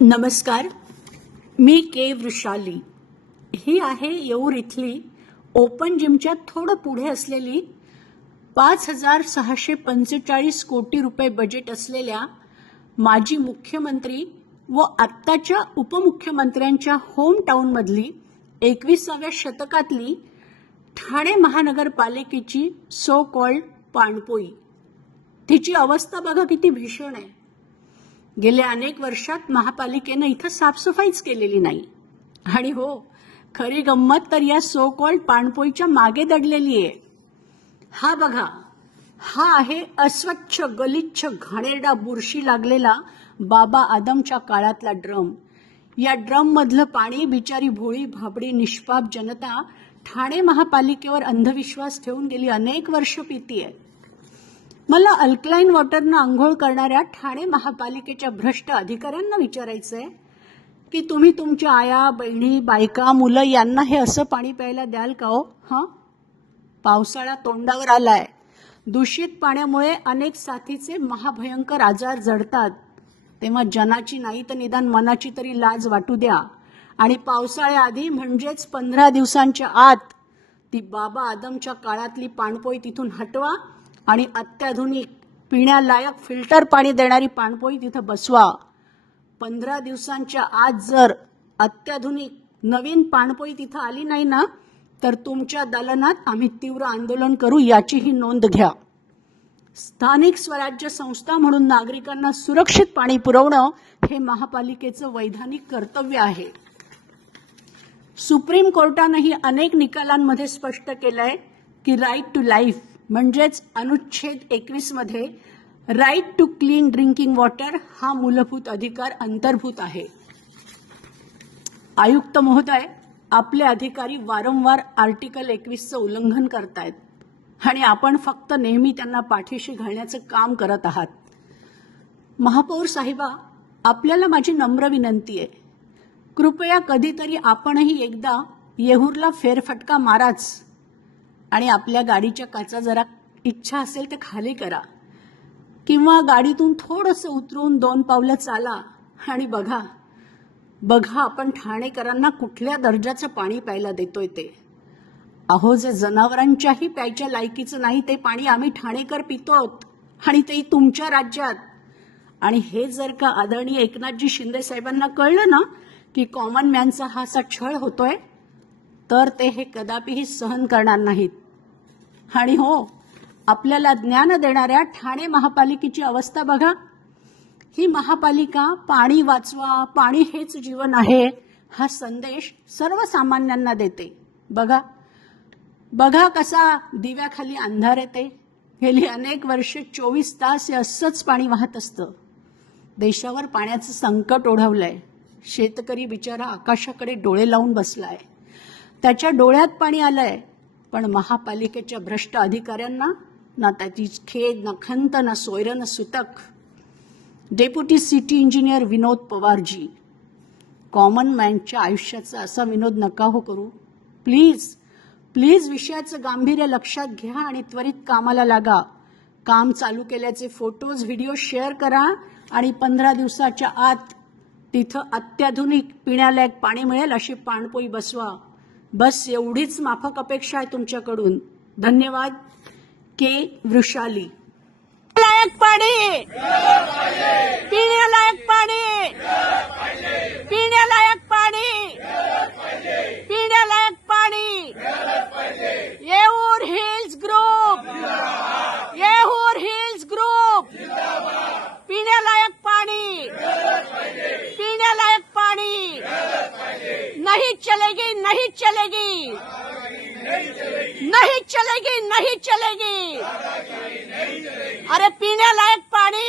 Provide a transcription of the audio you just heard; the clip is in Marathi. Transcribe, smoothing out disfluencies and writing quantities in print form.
नमस्कार. मी के वृषाली. ही आहे येऊर इथली ओपन जिमच्या थोडं पुढे असलेली 5,645 कोटी रुपये बजेट असलेल्या माजी मुख्यमंत्री व आत्ताच्या उपमुख्यमंत्र्यांच्या होम टाउनमधली 21व्या शतकातली ठाणे महानगरपालिकेची सो कॉल्ड पाणपोई. तिची अवस्था बघा किती भीषण आहे. गेल्या अनेक वर्षात महापालिकेनं इथं साफसफाईच केलेली नाही. आणि हो, खरी गंमत तर या सो कॉल्ड पाणपोईच्या मागे दडलेली आहे. हा बघा, हा आहे अस्वच्छ, गलिच्छ, घाणेरडा, बुरशी लागलेला बाबा आदमच्या काळातला ड्रम. या ड्रम मधलं पाणी बिचारी भोळी भाबडी निष्पाप जनता ठाणे महापालिकेवर अंधविश्वास ठेवून गेली अनेक वर्ष पितीये. मला अल्कलाईन वॉटरनं आंघोळ करणाऱ्या ठाणे महापालिकेच्या भ्रष्ट अधिकाऱ्यांना विचारायचंय की तुम्ही तुमच्या आया, बहिणी, बायका, मुलं यांना हे असं पाणी प्यायला द्याल का हो? पावसाळा तोंडावर आलाय. दूषित पाण्यामुळे अनेक साथीचे महाभयंकर आजार जडतात. तेव्हा जनाची नाही तर निदान मनाची तरी लाज वाटू द्या. आणि पावसाळ्याआधी म्हणजेच 15 दिवसांच्या आत ती बाबा आदमच्या काळातली पाणपोई तिथून हटवा आणि अत्याधुनिक पिण्यालायक फिल्टर पाणी देणारी पाणपोई तिथं बसवा. 15 दिवसांच्या आत जर अत्याधुनिक नवीन पाणपोई तिथं आली नाही ना, तर तुमच्या दालनात आम्ही तीव्र आंदोलन करू, याचीही नोंद घ्या. स्थानिक स्वराज्य संस्था म्हणून नागरिकांना सुरक्षित पाणी पुरवणं हे महापालिकेचं वैधानिक कर्तव्य आहे. सुप्रीम कोर्टानंही अनेक निकालांमध्ये स्पष्ट केलंय की राईट टू लाईफ म्हणजेच अनुच्छेद 21 मध्ये right to clean drinking water हा मूलभूत अधिकार अंतर्भूत आहे. आयुक्त महोदय, आपले अधिकारी वारंवार आर्टिकल 21चं उल्लंघन करतायत आणि आपण फक्त नेहमी त्यांना पाठीशी घालण्याचं काम करत आहात. महापौर साहेबा, आपल्याला माझी नम्र विनंती आहे, कृपया कधीतरी आपणही एकदा येहूरला फेरफटका माराच आणि आपल्या गाडीच्या काचा जरा इच्छा असेल तर खाली करा किंवा गाडीतून थोडंसं उतरून 2 पावलं चाला आणि बघा आपण ठाणेकरांना कुठल्या दर्जाचं पाणी प्यायला देतोय ते. अहो, जे जनावरांच्याही प्यायच्या लायकीचं नाही ते पाणी आम्ही ठाणेकर पितोत आणि तेही तुमच्या राज्यात. आणि हे जर का आदरणीय एकनाथजी शिंदे साहेबांना कळलं ना की कॉमन मॅनचा हा असा छळ होतोय, तर ते हे कदापिही सहन करणार नाहीत. आणि हो, आपल्याला ज्ञान देणाऱ्या ठाणे महापालिकेची अवस्था बघा. ही महापालिका पाणी वाचवा, पाणी हेच जीवन आहे हा संदेश सर्वसामान्यांना देते. बघा कसा दिव्याखाली अंधार येते. गेली अनेक वर्षे 24 तास हे असंच पाणी वाहत असतं. देशावर पाण्याचं संकट ओढवलंय. शेतकरी बिचारा आकाशाकडे डोळे लावून बसलाय. त्याच्या डोळ्यात पाणी आलंय, पण महापालिकेच्या भ्रष्ट अधिकाऱ्यांना ना त्याची खेद, ना खंत, ना सोयर, ना सुतक. डेप्युटी सिटी इंजिनियर विनोद पवारजी, कॉमन मॅनच्या आयुष्याचा असा विनोद नका हो करू. प्लीज विषयाचं गांभीर्य लक्षात घ्या आणि त्वरित कामाला लागा. काम चालू केल्याचे फोटोज, व्हिडिओ शेअर करा आणि 15 दिवसाच्या आत तिथं अत्याधुनिक पिण्यालायक पाणी मिळेल अशी पाणपोई बसवा. बस एवढीच माफक अपेक्षा आहे तुमच्याकडून. धन्यवाद. के वृषाली. लायक पाणी, पिण्यालायक पाणी, पिण्यालायक पाणी, पिण्यालायक पाणी. Yeoor hills group, Yeoor hills group. पिण्यालायक पाणी, पिण्यालायक पाणी. नहीं चलेगी, नहीं चलेगी, नहीं चलेगी, नहीं चलेगी. अरे पिण्यालायक पाणी,